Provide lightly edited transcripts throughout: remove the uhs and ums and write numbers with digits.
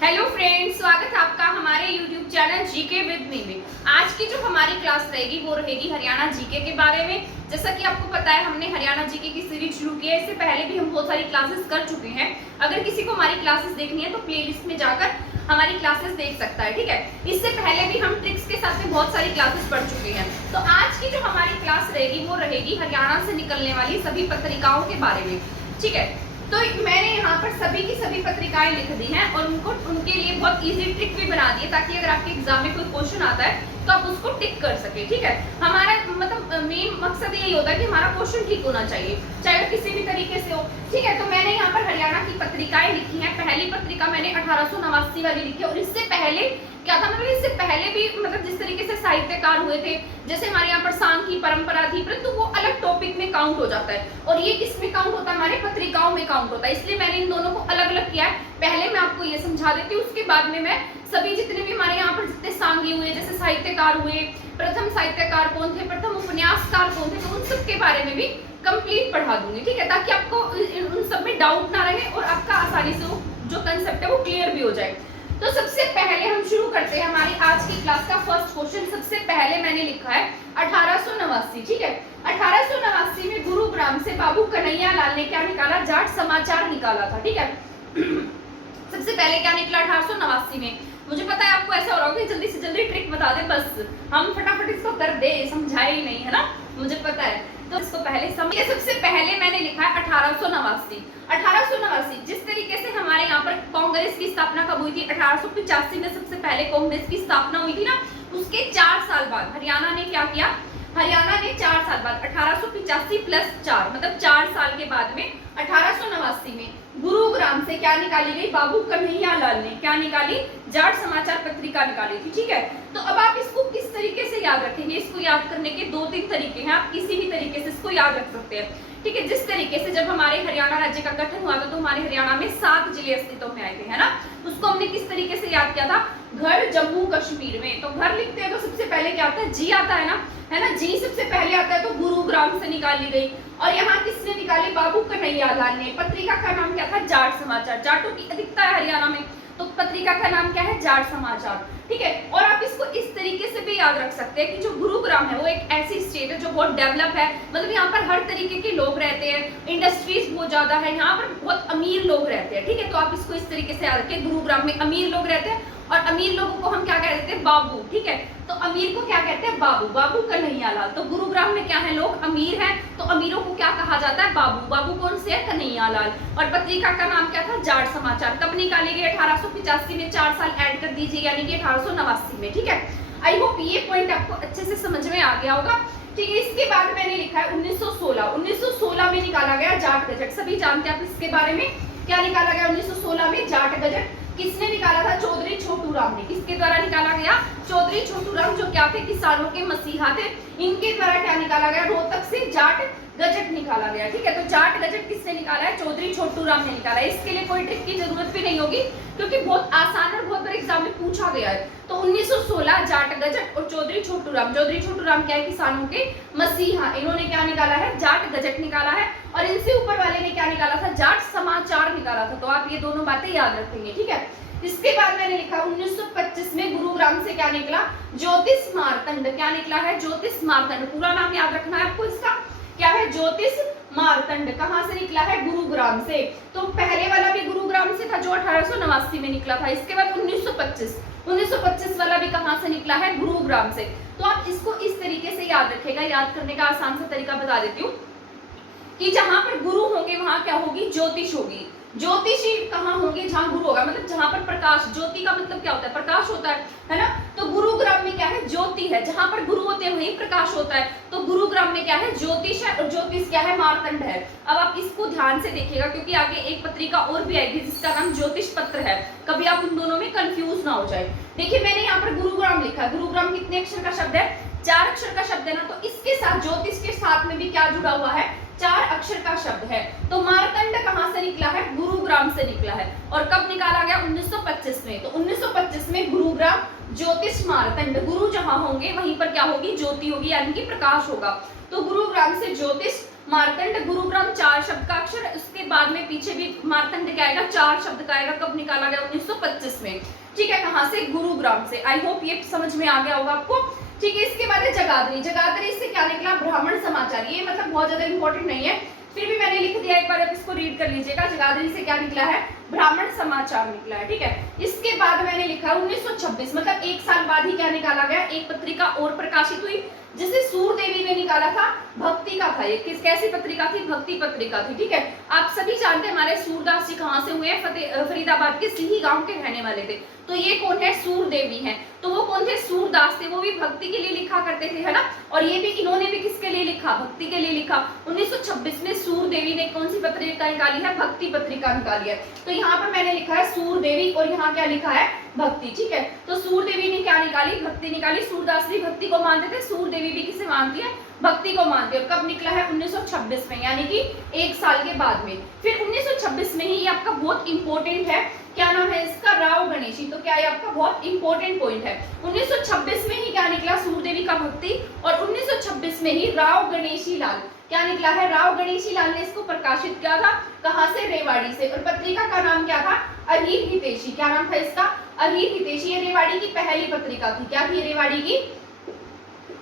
Hello friends, स्वागत है आपका हमारे YouTube channel GK with me में। आज की जो हमारी क्लास रहेगी वो रहेगी हरियाणा जीके के बारे में। जैसा कि आपको पता है हमने हरियाणा जीके की सीरीज शुरू की है। इससे पहले भी हम बहुत सारी क्लासेस कर चुके हैं। अगर किसी को हमारी क्लासेस देखनी है तो प्लेलिस्ट में जाकर हमारी क्लासेस देख सकता है, ठीक है। इससे पहले भी हम ट्रिक्स के साथ में बहुत सारी क्लासेस पढ़ चुके हैं। तो आज की जो हमारी क्लास रहेगी वो रहेगी हरियाणा से निकलने वाली सभी पत्रिकाओं के बारे में, ठीक है। तो मैंने यहाँ पर सभी की सभी पत्रिकाएं लिख दी हैं और उनके लिए बहुत इजी ट्रिक भी बना दी है, ताकि अगर आपके एग्जाम में कोई क्वेश्चन आता है तो आप उसको टिक कर सके, ठीक है। हमारा मतलब मेन मकसद यही होता है कि हमारा क्वेश्चन ठीक होना चाहिए, चाहे वो किसी भी तरीके से हो, ठीक है। तो मैंने यहाँ पर हरियाणा की पत्रिकाएं लिखी हैं। पहली पत्रिका मैंने 1889 वाली लिखी है। और इससे पहले क्या था, मतलब इससे पहले भी मतलब जिस तरीके से साहित्यकार हुए थे, जैसे हमारे यहाँ पर सांग की परंपरा थी, परंतु वो अलग टॉपिक में काउंट हो जाता है और ये किस में काउंट होता है, हमारे पत्रिकाओं में काउंट होता है। इसलिए मैंने इन दोनों को अलग अलग किया है। पहले मैं आपको ये समझा देती हूँ, उसके बाद में मैं सभी जितने भी हमारे यहाँ पर जितने सांगी हुए, जैसे साहित्यकार हुए, प्रथम साहित्यकार कौन थे, प्रथम उपन्यासकार कौन थे, तो उन सब के बारे में भी कंप्लीट पढ़ा दूंगी, ठीक है, ताकि आपको उन सब में डाउट ना रहे और आपका आसानी से जो कंसेप्ट है वो क्लियर भी हो जाए। तो सबसे पहले हम शुरू करते हैं हमारी आज की क्लास का फर्स्ट क्वेश्चन। सबसे पहले मैंने लिखा है 1889, ठीक है। 1889 में गुरुग्राम से बाबू कन्हैया लाल ने क्या निकाला, जाट समाचार निकाला था, ठीक है। सबसे पहले क्या निकला 1889 में, मुझे पता है आपको ऐसा हो रहा होगा कि जल्दी से जल्दी ट्रिक बता दे, बस हम फटाफट इसको कर दे, समझाए ही नहीं, है ना, मुझे पता है। तो इसको पहले समझिए। सबसे पहले मैंने लिखा है 1889। 1889 जिस तरीके से हमारे यहाँ पर कांग्रेस की स्थापना कब हुई थी, 1885 में सबसे पहले कांग्रेस की स्थापना हुई थी ना, उसके 4 साल बाद हरियाणा ने क्या किया, हरियाणा ने 4 साल बाद 1885 प्लस 4 मतलब 4 साल के बाद में 1889 में गुरुग्राम से क्या निकाली गई, बाबू कन्हैया लाल ने क्या निकाली, जाट समाचार पत्रिका निकाली थी, ठीक है। तो अब आप इसको किस तरीके से याद रखेंगे, इसको याद करने के 2-3 तरीके हैं। आप किसी भी तरीके से इसको याद रख सकते हैं, ठीक है। जिस तरीके से जब हमारे हरियाणा राज्य का गठन हुआ था तो हमारे हरियाणा में 7 जिले अस्तित्व में आए थे, है ना। उसको हमने किस तरीके से याद किया था, घर जम्मू कश्मीर में। तो घर लिखते हैं तो सबसे पहले क्या आता है, जी आता है ना, है ना, जी सबसे पहले आता है। तो गुरुग्राम से निकाली गई। और यहाँ किसने निकाली, बाबू कन्हैया लाल ने। पत्रिका का नाम क्या था, जाट समाचार। जाटों की अधिकता है हरियाणा में, तो पत्रिका का नाम क्या है, जाट समाचार, ठीक है। और आप इसको इस तरीके से भी याद रख सकते हैं कि जो गुरुग्राम है वो एक ऐसी स्टेट है जो बहुत डेवलप है, मतलब यहाँ पर हर तरीके के लोग रहते हैं, इंडस्ट्रीज बहुत ज्यादा है, यहाँ पर बहुत अमीर लोग रहते हैं, ठीक है। तो आप इसको इस तरीके से याद रखें, गुरुग्राम में अमीर लोग रहते हैं और अमीर लोगों को हम क्या कहते हैं, बाबू, ठीक है। तो अमीर को क्या कहते हैं, बाबू, बाबू कन्हैया लाल। तो गुरुग्राम में क्या है, लोग अमीर हैं, तो अमीरों को क्या कहा जाता है, बाबू। बाबू कौन से है, कन्हैया लाल। और पत्रिका का नाम क्या था, जाट समाचार। कब निकाली गई, 1885 में, 4 साल ऐड कर दीजिए, यानी कि 1889 में, ठीक है। आई होप ये पॉइंट आपको अच्छे से समझ में आ गया होगा, ठीक है। इसके बाद मैंने लिखा है 1916 में निकाला गया जाट गजट। सभी जानते हैं आप इसके बारे में, क्या निकाला गया 1916 में, जाट गजट। किसने निकाला था, चौधरी छोटू राम ने। किसके द्वारा निकाला गया, चौधरी छोटू राम, जो क्या थे, किसानों के मसीहा थे। इनके द्वारा क्या निकाला गया, रोहतक से जाट गजट निकाला गया, ठीक है। तो जाट गजट किसने निकाला है, चौधरी छोटू राम ने निकाला है। इसके लिए कोई ट्रिक की जरूरत भी नहीं होगी, क्योंकि बहुत आसान और बहुत बार एग्जाम में पूछा गया है। तो 1916 जाट गजट और चौधरी छोटू राम। चौधरी छोटू राम क्या है, किसानों के मसीहा। इन्होंने क्या निकाला है, जाट गजट निकाला है। और इनसे ऊपर वाले ने क्या निकाला था, जाट समाचार निकाला था। तो आप ये दोनों बातें याद रखेंगे, ठीक है। इसके बाद मैंने लिखा 1925 में गुरुग्राम से क्या निकला, ज्योतिष मार्तंड। क्या निकला है, ज्योतिष मार्तंड। पूरा नाम याद रखना है आपको इसका, क्या है, ज्योतिष मार्तंड। कहां से निकला है, गुरुग्राम से। तो पहले वाला भी गुरुग्राम से था जो 1889 में निकला था। इसके बाद 1925 वाला भी कहां से निकला है, गुरुग्राम से। तो आप इसको इस तरीके से याद रखेगा। याद करने का आसान सा तरीका बता देती हूँ कि जहां पर गुरु होंगे वहां क्या होगी, ज्योतिष होगी। ज्योतिषी कहाँ होंगे, जहां गुरु होगा, मतलब जहां पर प्रकाश, ज्योति का मतलब क्या होता है, प्रकाश होता है ना। तो गुरुग्राम में क्या है, ज्योति है। जहां पर गुरु होते हैं वहीं प्रकाश होता है। तो गुरुग्राम में क्या है, ज्योतिष है। और ज्योतिष क्या है, मार्तंड है। अब आप इसको ध्यान से देखिएगा, क्योंकि आगे एक पत्रिका और भी आएगी जिसका नाम ज्योतिष पत्र है। कभी आप उन दोनों में कंफ्यूज ना हो जाए। देखिए मैंने यहाँ पर गुरुग्राम लिखा है। गुरुग्राम कितने अक्षर का शब्द है, 4 अक्षर का शब्द है ना। तो इसके साथ ज्योतिष के साथ में भी क्या जुड़ा हुआ है, 4 अक्षर का शब्द है। तो मार्तंड कहां से निकला है, गुरुग्राम से निकला है। और कब निकाला गया, 1925 में। तो 1925 में गुरुग्राम, ज्योतिष मार्तंड। गुरु जहां होंगे वहीं पर क्या होगी, ज्योति होगी, यानी कि प्रकाश होगा। तो गुरुग्राम से ज्योतिष मार्तंड गुरुग्राम 4 शब्द का अक्षर, उसके बाद में पीछे भी मार्तंड क्या आएगा 4 शब्द का आएगा। कब निकाला गया 1925 में, ठीक है। कहां से? गुरुग्राम से। आई होप ये समझ में आ गया होगा आपको, ठीक है। इसके बाद है जगाधरी। जगाधरी से क्या निकला? ब्राह्मण समाचार। ये मतलब बहुत ज्यादा इंपॉर्टेंट नहीं है, फिर भी मैंने लिख दिया, एक बार आप इसको रीड कर लीजिएगा। जगाधरी से क्या निकला है? ब्राह्मण समाचार निकला है, ठीक है। इसके बाद मैंने लिखा 1926, मतलब एक साल बाद ही क्या निकाला गया? एक पत्रिका और प्रकाशित हुई जिसे सूरदेवी ने निकाला था, भक्ति का था। ये किस कैसी पत्रिका थी? भक्ति पत्रिका थी, ठीक है। आप सभी जानते हैं हमारे सूरदास जी कहाँ से हुए हैं? फरीदाबाद के सिही गांव के रहने वाले थे। तो ये कौन है? सूरदेवी हैं। तो वो कौन थे? सूरदास थे। वो भी भक्ति के लिए लिखा करते थे, है ना। और ये भी इन्होंने भी किसके लिए लिखा? भक्ति के लिए लिखा। 1926 में सूरदेवी ने कौन सी पत्रिका निकाली है? भक्ति पत्रिका निकाली है। तो यहाँ पर मैंने लिखा है सूरदेवी और यहाँ क्या लिखा है? भक्ति, ठीक है। तो सूरदेवी ने क्या निकाली? भक्ति निकाली। सूरदास भी भक्ति को मानते थे, सूरदेवी भी किसे मानती है? भक्ति को मानती है। कब निकला है? 1926 में, यानी कि एक साल के बाद में। फिर 1926 में ही ये आपका बहुत इंपॉर्टेंट है, क्या नाम है इसका? राव गणेशी। तो क्या ये आपका बहुत इंपॉर्टेंट पॉइंट है। 1926 में ही क्या निकला? सूरदेवी का भक्ति। और 1926 में ही राव गणेशी लाल क्या निकला है? राव गणेशी लाल ने इसको प्रकाशित किया था। कहां से? रेवाड़ी से। और पत्रिका का नाम क्या था? अहीर हितैषी। क्या नाम था इसका? अहीर हितैषी। ये रेवाड़ी की पहली पत्रिका थी। क्या थी? रेवाड़ी की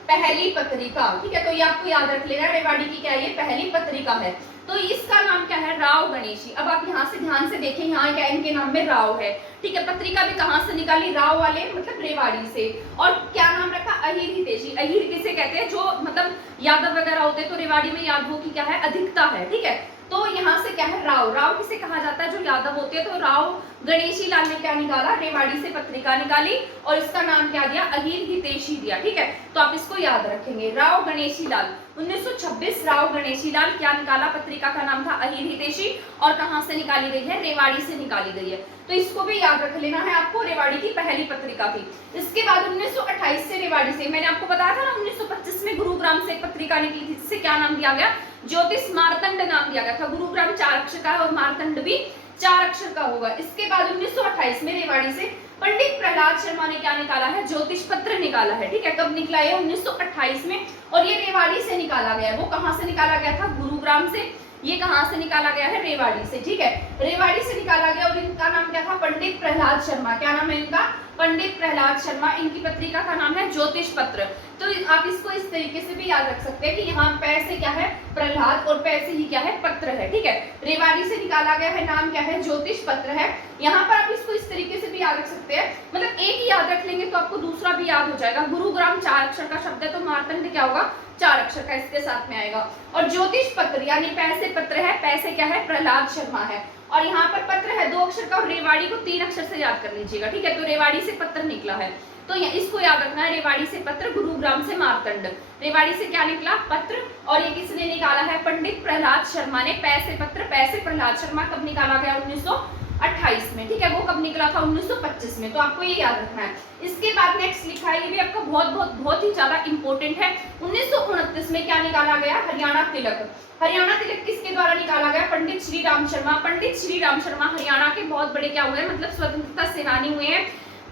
पहली पत्रिका, ठीक है। तो ये आपको याद रख लेना, रेवाड़ी की क्या? ये पहली पत्रिका है। तो इसका नाम क्या है? राव गणेशी। अब आप यहाँ से ध्यान से देखें, यहाँ क्या इनके नाम में राव है, ठीक है। पत्रिका भी कहाँ से निकाली? राव वाले मतलब रेवाड़ी से। और क्या नाम रखा? अहीर हितैषी। अहीर किसे कहते हैं? जो मतलब यादव वगैरह होते हैं, तो रेवाड़ी में यादवों की क्या है? अधिकता है, ठीक है। तो यहाँ से क्या है? राव। राव किसे कहा जाता है? जो यादव होते हैं। तो राव गणेशी लाल ने क्या निकाला? रेवाड़ी से पत्रिका निकाली और इसका नाम क्या दिया? अहीर हितैषी दिया, ठीक है। तो आप इसको याद रखेंगे, राव गणेशी लाल। 1926 राव गणेशी लाल क्या निकाला? पत्रिका का नाम था अहीर हितैषी। और कहां से निकाली गई है? रेवाड़ी से निकाली गई है। तो इसको भी याद रख लेना है आपको, रेवाड़ी की पहली पत्रिका थी। इसके बाद 1928 से रेवाड़ी से, मैंने आपको बताया था ना 1925 में गुरुग्राम से एक पत्रिका निकली थी, जिसे क्या नाम दिया गया? ज्योतिष मार्तंड नाम दिया गया था। गुरुग्राम 4 अक्षर का है और मार्तंड भी 4 अक्षर का होगा। इसके बाद 1928 में रेवाड़ी से पंडित प्रहलाद शर्मा ने क्या निकाला है? ज्योतिष पत्र निकाला है, ठीक है। कब निकला है? 1928 में। और ये रेवाड़ी से निकाला गया है। वो कहां से निकाला गया था? गुरुग्राम से। ये कहां से निकाला गया है? रेवाड़ी से, ठीक है। रेवाड़ी से निकाला गया। और इनका नाम क्या था? पंडित प्रहलाद शर्मा। क्या नाम है इनका? पंडित प्रहलाद शर्मा। इनकी पत्रिका का नाम है ज्योतिष पत्र। तो आप इसको इस तरीके से भी याद रख सकते हैं कि यहाँ पैसे क्या है? प्रहलाद, और पैसे ही क्या है? पत्र है, ठीक है। रेवाड़ी से निकाला गया है, नाम क्या है? ज्योतिष पत्र है। यहाँ पर आप इसको इस तरीके से भी याद रख सकते हैं, मतलब एक ही याद रख लेंगे तो आपको दूसरा भी याद हो जाएगा। गुरुग्राम 4 अक्षर का शब्द है, तो मार्तंड क्या होगा? 4 अक्षर का इसके साथ में आएगा। और ज्योतिष पत्र यानी पैसे पत्र है, पैसे क्या है? प्रहलाद शर्मा है। और यहाँ पर पत्र है 2 अक्षर का, और रेवाड़ी को 3 अक्षर से याद कर लीजिएगा, ठीक है। तो रेवाड़ी से पत्र निकला है, तो इसको याद रखना है। रेवाड़ी से पत्र, गुरुग्राम से मार्तंड। रेवाड़ी से क्या निकला? पत्र। और ये किसने निकाला है? पंडित प्रहलाद शर्मा ने। पैसे पत्र, पैसे प्रहलाद शर्मा कब निकाला गया? 1928 में, ठीक है। वो कब निकला था? 1925 में। तो आपको ये याद रखना है। इसके बाद नेक्स्ट लिखा है, ये भी आपका बहुत ही ज्यादा इंपॉर्टेंट है। 1929 में क्या निकाला गया? हरियाणा तिलक। हरियाणा तिलक किसके द्वारा निकाला गया? पंडित श्री राम शर्मा। पंडित श्री राम शर्मा हरियाणा के बहुत बड़े क्या हुए, मतलब स्वतंत्रता सेनानी हुए हैं।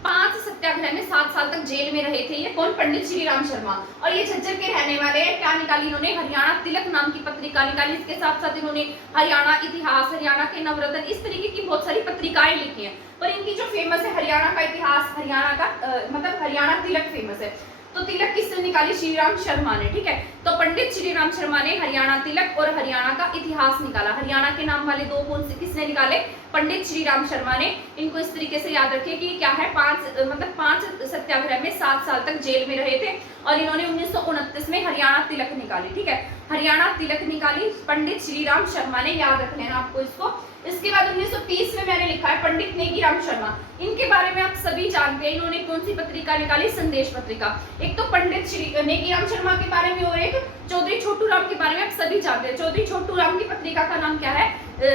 5 सत्याग्रह में 7 साल तक जेल में रहे थे। ये कौन? पंडित श्री राम शर्मा। और ये झज्जर के रहने वाले हैं। क्या निकाली इन्होंने? हरियाणा तिलक नाम की पत्रिका निकाली। इसके साथ साथ इन्होंने हरियाणा इतिहास, हरियाणा के नवरत्न, इस तरीके की बहुत सारी पत्रिकाएं लिखी हैं। पर इनकी जो फेमस है हरियाणा का इतिहास, हरियाणा का मतलब हरियाणा तिलक फेमस है। तो तिलक किसने निकाली? श्रीराम शर्मा ने, ठीक है। तो पंडित श्रीराम शर्मा ने हरियाणा तिलक और हरियाणा का इतिहास निकाला। हरियाणा के नाम वाले 2 कौन से किसने निकाले? पंडित श्रीराम शर्मा ने। इनको इस तरीके से याद रखिए कि क्या है, 5 सत्याग्रह में 7 साल तक जेल में रहे थे। और इन्होंने 1929 में हरियाणा तिलक निकाली, ठीक है। हरियाणा तिलक निकाली पंडित श्रीराम शर्मा ने, याद रख लेना आपको इसको। इसके बाद 1930 में मैंने लिखा है पंडित नेकीराम शर्मा। इनके बारे में आप सभी जानते हैं। इन्होंने कौन सी पत्रिका निकाली? संदेश पत्रिका। एक तो पंडित श्री नेकीराम शर्मा के बारे में और एक चौधरी छोटू राम के बारे में आप सभी जानते हैं। चौधरी छोटू राम की पत्रिका का नाम क्या है?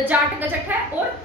जाट गजट है। और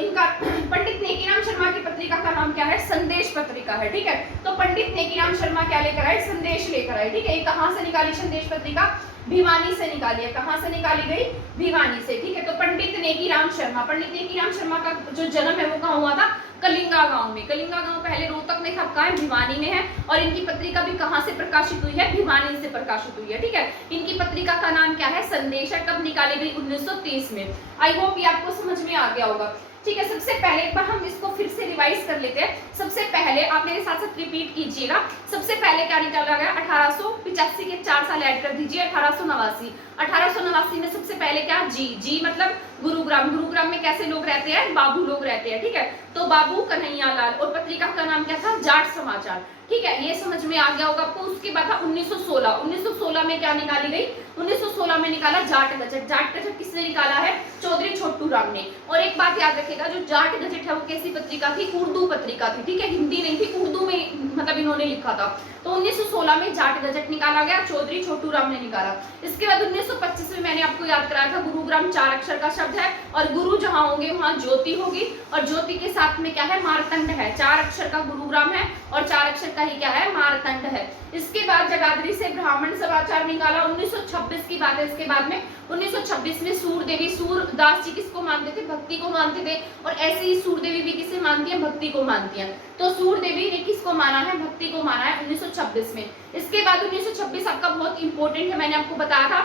इनका पंडित नेकीराम शर्मा की पत्रिका का नाम क्या है? संदेश पत्रिका है, ठीक है। तो पंडित नेकीराम शर्मा क्या लेकर आए? संदेश लेकर आए, ठीक है। ये कहां से निकाली संदेश पत्रिका? भिवानी से निकाली है। कहां से निकाली गई? भिवानी से, ठीक है। तो पंडित नेकीराम शर्मा, पंडित नेकीराम शर्मा का जो जन्म है वो कहाँ हुआ था? कलिंगा कलिंगा गांव में। कलिंगा गांव पहले रोहतक में था, कहाँ है, भिवानी में है। और इनकी पत्रिका भी कहाँ से प्रकाशित हुई है, भिवानी से प्रकाशित हुई है, ठीक है। इनकी पत्रिका का नाम क्या है, संदेश है। कब निकाली गई, 1930 में। आई होप ये आपको समझ में आ गया होगा, ठीक है। सबसे पहले एक बार हम इसको फिर से रिवाइज कर लेते हैं। सबसे पहले आप मेरे साथ साथ रिपीट कीजिएगा। सबसे पहले क्या निकाला गया, 1885 के 4 साल ऐड कर दीजिए, 1889। 1889 में सबसे पहले क्या, जी मतलब गुरुग्राम। गुरुग्राम में कैसे लोग रहते हैं, बाबू लोग रहते हैं, ठीक है। तो बाबू कन्हैया लाल, और पत्रिका का नाम क्या था, जाट समाचार, ठीक है। ये समझ में आ गया होगा आपको। उसके बाद था 1916। 1916 में क्या निकाली गई, 1916 में निकाला जाट गजट। जाट गजट किसने निकाला है, चौधरी छोटू राम ने। और एक बात याद रखिएगा, जो जाट गजट है वो कैसी पत्रिका थी, उर्दू पत्रिका थी, ठीक है, हिंदी नहीं थी, उर्दू में मतलब इन्होंने लिखा था। तो 1916 में जाट गजट निकाला गया, चौधरी छोटू राम ने निकाला। इसके बाद 1925 में मैंने आपको याद कराया था, गुरुग्राम 4 अक्षर का शब्द है, और गुरु जहां होंगे वहां ज्योति होगी, और ज्योति के साथ में क्या है, मारतंड है। 4 अक्षर का गुरुग्राम है और 4 अक्षर का ही क्या है, मारतंड है। इसके बाद जगाधरी से ब्राह्मण समाचार निकाला, 1926 की बात है। इसके बाद में 1926 में सूरदेवी, सूरदास जी किसको मानते थे, भक्ति को मानते थे। और ऐसे ही सूरदेवी भी किसे मानती है, भक्ति को मानती है। तो सूरदेवी ने किसको माना है, भक्ति को माना है 1926 में। इसके बाद 1926 आपका बहुत इंपॉर्टेंट है, मैंने आपको बताया था,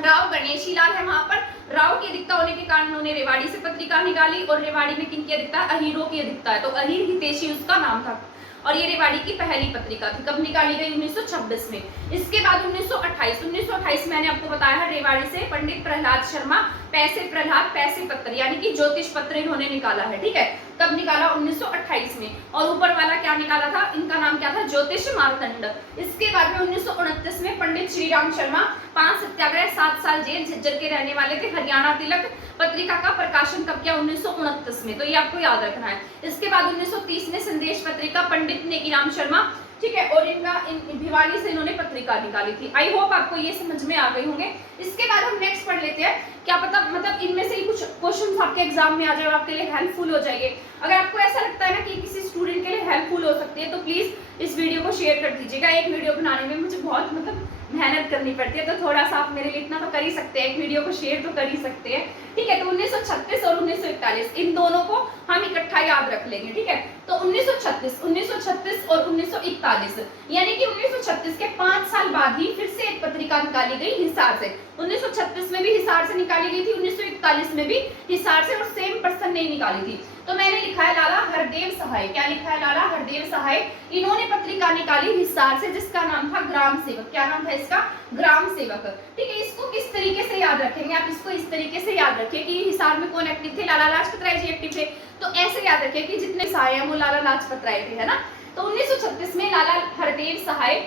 राव गणेशी लाल है वहां पर। राव की अधिकता होने के कारण उन्होंने रेवाड़ी से पत्रिका निकाली, और रेवाड़ी में किनकी अधिकता, अहीरों की अधिकता है, तो अहीर हितैषी उसका नाम था। और ये रेवाड़ी की पहली पत्रिका थी। कब निकाली गई, 1926 में। इसके बाद 1928 मैंने आपको बताया है, रेवाड़ी से पंडित प्रहलाद शर्मा, पैसे प्रहलाद पैसे पत्र यानी कि ज्योतिष पत्र इन्होंने निकाला है, ठीक है। कब निकाला, 1928 में। और ऊपर वाला क्या निकाला था, इनका नाम क्या था, ज्योतिष मार्तंड। इसके बाद में 1929 में पंडित श्री राम शर्मा, 5 सत्याग्रह 7 साल जेल, झज्जर के रहने वाले थे। हरियाणा तिलक पत्रिका का प्रकाशन कब किया, 1929 में, तो ये आपको याद रखना है। इसके बाद 1930 में संदेश पत्रिका, पंडित नेकीराम शर्मा, ठीक है। और भिवानी से इन्होंने पत्रिका निकाली थी। आई होप आपको ये समझ में आ गए होंगे। इसके बाद हम नेक्स्ट पढ़ लेते हैं, क्या पता मतलब इनमें से ही कुछ क्वेश्चंस आपके एग्जाम में आ जाए और आपके लिए हेल्पफुल हो जाएंगे। अगर आपको ऐसा लगता है ना कि किसी स्टूडेंट के लिए हेल्पफुल हो सकती है, तो प्लीज इस वीडियो को शेयर कर दीजिएगा। एक वीडियो बनाने में मुझे बहुत मतलब मेहनत करनी पड़ती है, तो थोड़ा सा आप मेरे लिए इतना तो कर ही सकते हैं, एक वीडियो को शेयर तो कर ही सकते हैं, ठीक है। तो 1936 और 1941 इन दोनों को हम इकट्ठा याद रख लेंगे, ठीक है। तो 1936 और 1941 यानी कि 1936 के 5 साल बाद ही फिर से एक पत्रिका निकाली गई हिसार से। 1936 में भी हिसार से निकाली गई थी, 1941 में भी हिसार से, और सेम पर्सन ने निकाली थी। तो मैंने लिखा है लाला हरदेव सहाय। क्या लिखा है, लाला हरदेव सहाय। इन्होंने पत्रिका निकाली हिसार से, जिसका नाम था ग्राम सेवक। क्या नाम था इसका, ग्राम सेवक, ठीक है। इसको किस तरीके से याद रखेंगे आप, इसको इस तरीके से याद रखिए कि हिसार में कौन एक्टिव थे, लाला लाजपत राय जी एक्टिव थे। तो ऐसे याद रखिए कि जितने सहाय हैं वो लाला लाजपत राय थे, है ना। तो 1936 में लाला हरदेव सहाय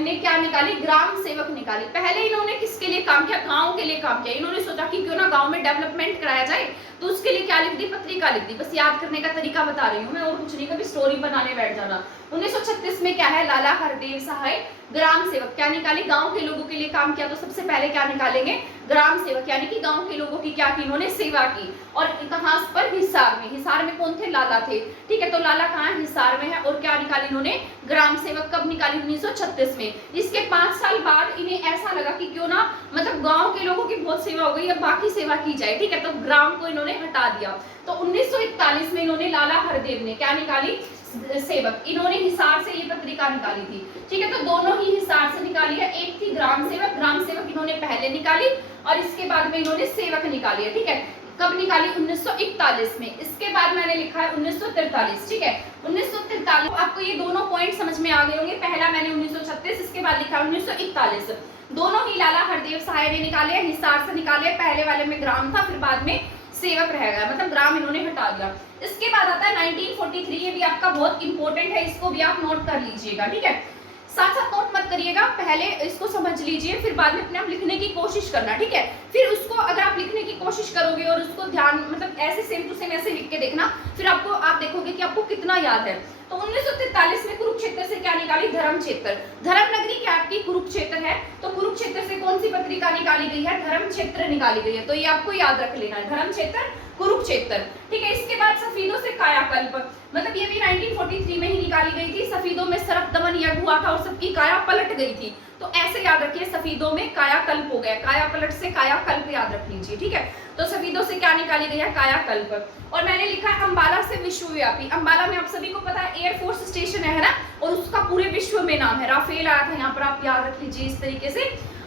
ने क्या निकाली, ग्राम सेवक निकाली। पहले इन्होंने किसके लिए काम किया, गांव के लिए काम किया। इन्होंने सोचा कि क्यों ना गांव में डेवलपमेंट कराया जाए, तो उसके लिए क्या लिख दी, पत्रिका लिख दी। बस याद करने का तरीका बता रही हूँ मैं, और कुछ नहीं, कभी स्टोरी बनाने बैठ जाना। 1936 में क्या है, लाला हरदेव सहाय ग्राम सेवक क्या निकाली, गांव के लोगों के लिए काम किया। तो सबसे पहले क्या निकालेंगे, ग्राम सेवक, यानी कि गांव के लोगों की क्या की, इन्होंने सेवा की। और कहां पर, हिसार में। हिसार में कौन थे, लाला थे, ठीक है। तो लाला कहाँ है, हिसार में है। और क्या निकाली इन्होंने, ग्राम सेवक। कब निकाली, 1936 में। इसके 5 साल बाद इन्हें ऐसा लगा कि क्यों ना मतलब गांव के लोगों की बहुत सेवा हो गई, अब बाकी सेवा की जाए, ठीक है। तो ग्राम को इन्होंने हटा दिया। तो 1941 में इन्होंने, लाला हरदेव ने क्या निकाली, सेवक। इन्होंने हिसार से ये पत्रिका निकाली थी, ठीक है। तो दोनों ही हिसार से निकाली है। एक थी ग्राम सेवक, ग्राम सेवक इन्होंने पहले निकाली, और इसके बाद में इन्होंने सेवक निकाली है, ठीक है। कब निकाली, 1941 में। इसके बाद मैंने लिखा है 1943, ठीक है। 1943 आपको ये दोनों पॉइंट समझ में आ गए होंगे। पहला मैंने 1936, इसके बाद लिखा 1941। दोनों ही लाला हरदेव सहाय ने निकाले, हिसार से निकाले। पहले वाले में ग्राम था, फिर बाद में सेवक रह गया, मतलब ग्राम इन्होंने हटा दिया। इसके बाद आता है 1943, ये भी आपका बहुत इंपॉर्टेंट है, इसको भी आप नोट कर लीजिएगा, ठीक है। साथ साथ नोट मत करिएगा, पहले इसको समझ लीजिए, फिर बाद में अपने आप लिखने की कोशिश करना, ठीक है। फिर उसको अगर आप लिखने की कोशिश करोगे और उसको ध्यान मतलब ऐसे सेम टू सेम ऐसे लिख के देखना, फिर आप देखोगे कि आपको कितना याद है। तो 1943 में कुरुक्षेत्र से क्या निकाली, धर्म क्षेत्र। धर्म नगरी क्या आपकी, कुरुक्षेत्र है। तो कुरुक्षेत्र से कौन सी पत्रिका निकाली गई है, धर्म क्षेत्र निकाली गई है। तो ये आपको याद रख लेना है, धर्म क्षेत्र कुरुक्षेत्र। ठीक है, इसके बाद सफेदों से कायाकल्प, मतलब ये भी 1943 में ही निकाली गई थी। सफेदों में सरफ दमन यज्ञ हुआ था और सबकी काया पलट गई थी, तो ऐसे याद रखिए सफेदों में कायाकल्प हो गया, काया पलट से कायाकल्प याद रख लीजिए। ठीक है, तो सफेदों से क्या निकाली गई है, कायाकल्प। और मैंने लिखा है अंबाला से विश्वव्यापी। अंबाला में आप सभी को पता है एयरफोर्स स्टेशन है ना, और उसका पूरे विश्व में नाम है, राफेल आया था यहाँ पर, आप याद रख लीजिए इस तरीके से।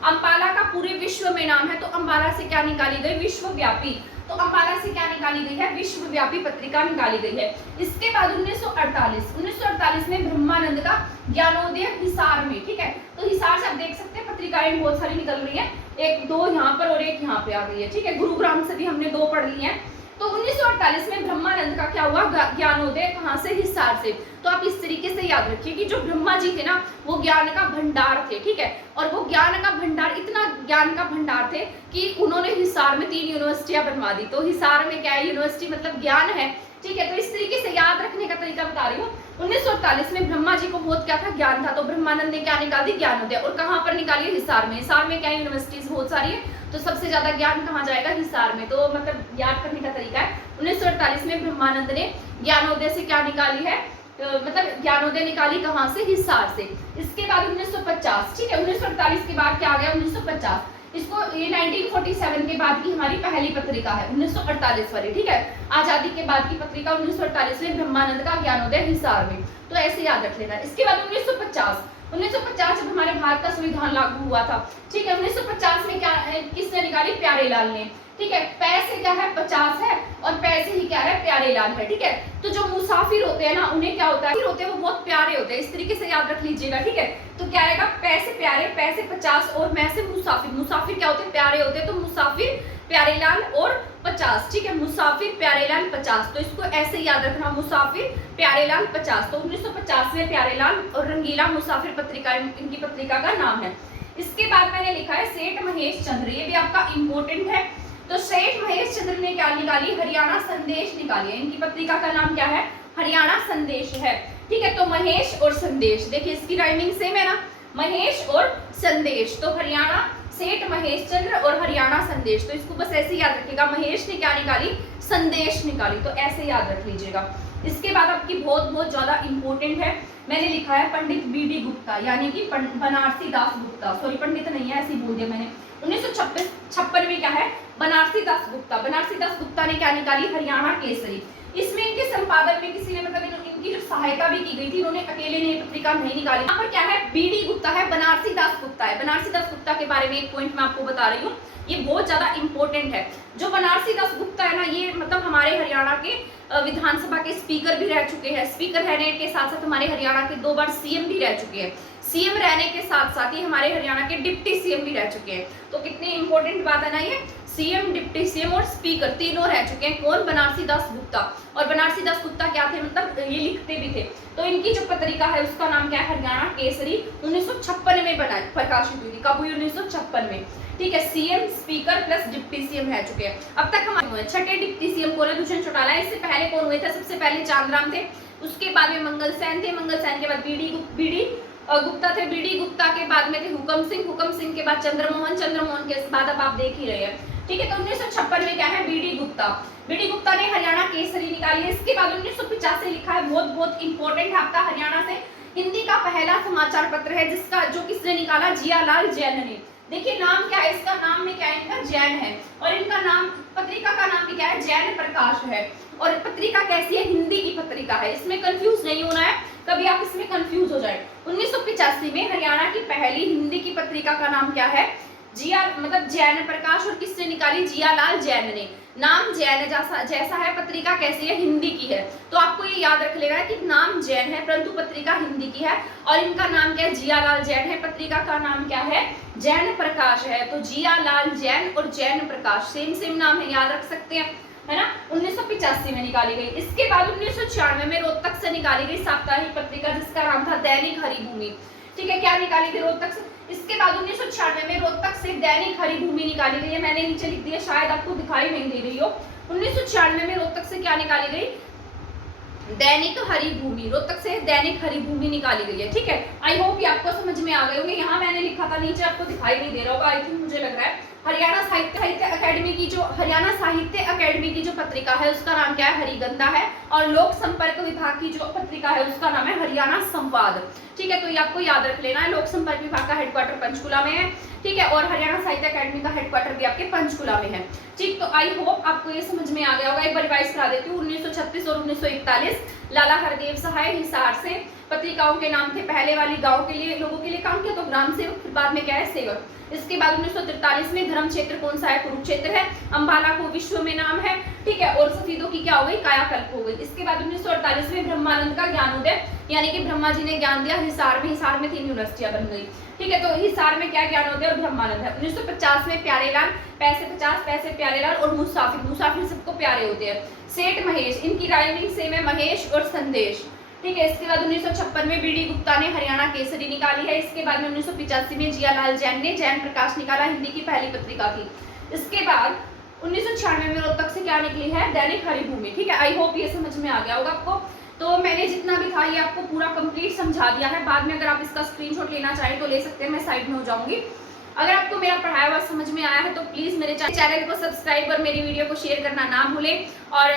अंबाला का पूरे विश्व में नाम है, तो अंबाला से क्या निकाली गई, विश्वव्यापी। तो अंबाला से क्या निकाली गई है, विश्वव्यापी पत्रिका निकाली गई है। इसके बाद 1948 में ब्रह्मानंद का ज्ञानोदय हिसार में। ठीक है, तो हिसार से आप देख सकते हैं पत्रिकाएं बहुत सारी निकल रही है, एक दो यहाँ पर और एक यहाँ पे आ गई है। ठीक है, गुरुग्राम से भी हमने 2 पढ़ ली है। तो 1948 में ब्रह्मानंद का क्या हुआ, ज्ञानोदय, कहाँ से, हिसार से। तो आप इस तरीके से याद रखिए कि जो ब्रह्मा जी थे ना, वो ज्ञान का भंडार थे। ठीक है, और वो ज्ञान का भंडार, इतना ज्ञान का भंडार थे कि उन्होंने हिसार में 3 यूनिवर्सिटियां बनवा दी। तो हिसार में क्या है, यूनिवर्सिटी मतलब ज्ञान है। ठीक है, तो इस तरीके से याद रखने का तरीका बता रही हूँ। 1948 में ब्रह्मा जी को बहुत क्या था, ज्ञान था, तो ब्रह्मानंद ने क्या निकाल दी, ज्ञानोदय। और कहाँ पर निकाली, हिसार में। हिसार में क्या यूनिवर्सिटीज बहुत सारी है, तो सबसे ज्यादा ज्ञान कहाँ जाएगा, हिसार में। तो मतलब याद करने का तरीका है, 1948 में ब्रह्मानंद ने ज्ञानोदय से क्या निकाली है, मतलब ज्ञानोदय निकाली कहाँ से, हिसार से। इसके बाद 1950, ठीक है, 1948 के बाद क्या आ गया, 1950। इसको ये 1947 के बाद की हमारी पहली पत्रिका है, 1948 वाली। ठीक है, आजादी के बाद की पत्रिका 1948 में, ब्रह्मानंद का ज्ञानोदय हिसार में। तो ऐसे याद रख लेना। इसके बाद 1950 जब हमारे भारत का संविधान लागू हुआ था। ठीक है, 1950 में क्या किसने निकाली, प्यारेलाल ने। ठीक है, पैसे क्या है, 50 है, और पैसे ही क्या है, प्यारेलाल है। ठीक है, तो जो मुसाफिर होते हैं ना, उन्हें क्या होता है, होते हैं वो बहुत प्यारे होते हैं, इस तरीके से याद रख लीजिएगा। ठीक है, तो क्या आएगा, पैसे प्यारे, पैसे 50, और मैं से मुसाफिर। मुसाफिर क्या होते हैं, प्यारे होते हैं, तो मुसाफिर, प्यारेलाल और 50। ठीक है, मुसाफिर, प्यारेलाल, 50। तो इसको ऐसे याद रखना, मुसाफिर, प्यारेलाल, 50। तो 1950 में प्यारेलाल और रंगीला मुसाफिर पत्रिका इनकी पत्रिका का नाम है। इसके बाद मैंने लिखा है सेठ महेश चंद्र, ये भी आपका इंपॉर्टेंट है। तो सेठ महेश चंद्र ने क्या निकाली, हरियाणा संदेश निकाली है। इनकी पत्रिका का नाम क्या है, हरियाणा संदेश है। ठीक है, तो महेश और संदेश, देखिए इसकी राइमिंग सेम है ना, महेश और संदेश। तो हरियाणा, सेठ महेश चंद्र और हरियाणा संदेश। तो इसको बस ऐसे याद रखिएगा, महेश ने क्या निकाली, संदेश निकाली। तो ऐसे याद रख लीजिएगा। इसके बाद आपकी बहुत ज्यादा इंपॉर्टेंट है, मैंने लिखा है पंडित बीडी गुप्ता, यानी कि बनारसी दास गुप्ता। सॉरी, पंडित नहीं है, ऐसे बोल दिया मैंने। 1956 में क्या है, बनारसी दास गुप्ता। बनारसी दास गुप्ता ने क्या निकाली, हरियाणा केसरी। इसमें इनके संपादन में किसी ने मतलब इनकी जो सहायता भी की गई थी, उन्होंने अकेले ने पत्रिका नहीं निकाली। यहाँ पर क्या है, बीडी गुप्ता है, बनारसी दास गुप्ता है। बनारसी दास गुप्ता के बारे में एक पॉइंट मैं आपको बता रही हूँ, ये बहुत ज्यादा इंपॉर्टेंट है। जो बनारसी दास गुप्ता है ना, ये मतलब हमारे हरियाणा के विधानसभा के स्पीकर भी रह चुके हैं। स्पीकर रहने के साथ साथ हमारे हरियाणा के 2 बार सीएम भी रह चुके हैं। सीएम रहने के साथ साथ ही हमारे हरियाणा के डिप्टी सीएम भी रह चुके हैं। तो कितनी इंपॉर्टेंट बात है ना ये, सीएम, डिप्टी सीएम और स्पीकर तीनों रह चुके हैं। कौन, बनारसी दास गुप्ता। और बनारसी दास गुप्ता क्या थे, मतलब ये लिखते भी थे। तो इनकी जो पत्रिका है उसका नाम क्या है, हरियाणा केसरी। 1956 में बना प्रकाशित हुई थी। कब हुई, 1956 में। ठीक है, CM, speaker plus deputy CM रह चुके हैं। अब तक हमारे 6ठे डिप्टी सीएम कौन है, दुष्यंत चौटाला। इससे पहले कौन हुए थे, सबसे पहले चांदराम थे, उसके बाद में मंगल सेन थे, मंगल सेन के बाद बीडी गुप्ता थे, बीडी गुप्ता के बाद में थे हुकम सिंह के बाद चंद्रमोहन के बाद अब आप देख ही रहे हैं। ठीक है, तो 1956 में क्या है, बीडी गुप्ता ने हरियाणा केसरी निकाली है। इसके बाद 1950 से लिखा है, बहुत इंपॉर्टेंट है आपका, हरियाणा से हिंदी का पहला समाचार पत्र है, जिसका जो किसने निकाला, जियालाल जैन ने। देखिए नाम क्या है इसका, नाम में क्या है, इनका जैन है, और इनका नाम, पत्रिका का नाम भी क्या है, जैन प्रकाश है। और पत्रिका कैसी है, हिंदी की पत्रिका है, इसमें कंफ्यूज नहीं होना है, कभी आप इसमें कंफ्यूज हो जाए। 1985 में हरियाणा की पहली हिंदी की पत्रिका का नाम क्या है, जैन प्रकाश। और किसने निकाली, जियालाल जैन ने। नाम जैन जैसा है, पत्रिका कैसी है, हिंदी की है। तो आपको ये याद रख लेना है कि नाम जैन है परंतु पत्रिका हिंदी की है, और इनका नाम क्या है, जियालाल जैन है। पत्रिका का नाम क्या है, जैन प्रकाश है। तो जियालाल जैन और जैन प्रकाश सेम नाम है, याद रख सकते हैं, है ना। 1985 में निकाली गई। इसके बाद 1996 में रोहतक से निकाली गई साप्ताहिक पत्रिका, जिसका नाम था दैनिक हरिभूमि। ठीक है, क्या निकाली थी, रोहतक से। इसके बाद 1996 में रोहतक से दैनिक हरिभूमि निकाली गई है। मैंने नीचे लिख दिया, शायद आपको दिखाई नहीं दे रही हो। 1996 में रोहतक से क्या निकाली गई, दैनिक हरिभूमि। रोहतक से दैनिक हरिभूमि निकाली गई है। ठीक है, आई होप ये आपको समझ में आ गए होंगे। यहाँ मैंने लिखा था, नीचे आपको दिखाई नहीं दे रहा होगा, आई थिंक, मुझे लग रहा है हरियाणा साहित्य अकेडमी की जो हरियाणा साहित्य अकेडमी की जो पत्रिका है उसका नाम क्या है, हरिगंधा है। और लोक संपर्क विभाग की जो पत्रिका है उसका नाम है हरियाणा संवाद। ठीक है, तो ये आपको याद रख लेना है। लोक संपर्क विभाग का हेडक्वार्टर पंचकुला में है, ठीक है, और हरियाणा साहित्य अकेडमी का हेडक्वार्टर भी आपके पंचकुला में है। ठीक, तो आई होप आपको ये समझ में आ गया होगा। एक बार रिवाइज करा देती हूँ। 1936 और 1941 लाला हरदेव सहाय हिसार से पत्रिकाओं के नाम थे। पहले वाली गांव के लिए लोगों के लिए काम किया तो ग्राम सेवक, फिर बाद में क्या है सेवक। इसके बाद 1943 में धर्म क्षेत्र कौन सा है, कुरुक्षेत्र है। अंबाला को विश्व में नाम है, ठीक है, और सफेदों की क्या हो गई, कायाकल्प हो गई। इसके बाद 1948 में ब्रह्मानंद का ज्ञानोदय, यानी कि ब्रह्मा जी ने ज्ञान दिया हिसार में। हिसार में 3 यूनिवर्सिटियां बन गई, ठीक है, तो हिसार में क्या ज्ञानोदय और ब्रह्मानंद है। 1950 में प्यारेलाल, पैसे 50 पैसे प्यारेलाल और मुसाफिर, मुसाफिर सबको प्यारे होते हैं। सेठ महेश, इनकी राइमिंग सेम है, महेश और संदेश, ठीक है। इसके बाद 1956 में बीडी गुप्ता ने हरियाणा केसरी निकाली है। इसके बाद में 1985 में जियालाल जैन ने जैन प्रकाश निकाला, हिंदी की पहली पत्रिका थी। इसके बाद 1996 में रोहतक से क्या निकली है, दैनिक हरिभूमि, ठीक है। आई होप ये समझ में आ गया होगा आपको। तो मैंने जितना भी था ये आपको पूरा कंप्लीट समझा दिया है। बाद में अगर आप इसका स्क्रीनशॉट लेना चाहें तो ले सकते हैं, मैं साइड में हो जाऊंगी। अगर आपको मेरा पढ़ाया हुआ समझ में आया है तो प्लीज मेरे चैनल को सब्सक्राइब और मेरी वीडियो को शेयर करना ना भूलें, और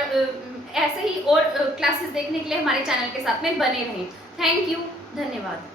ऐसे ही और क्लासेस देखने के लिए हमारे चैनल के साथ में बने रहें। थैंक यू, धन्यवाद।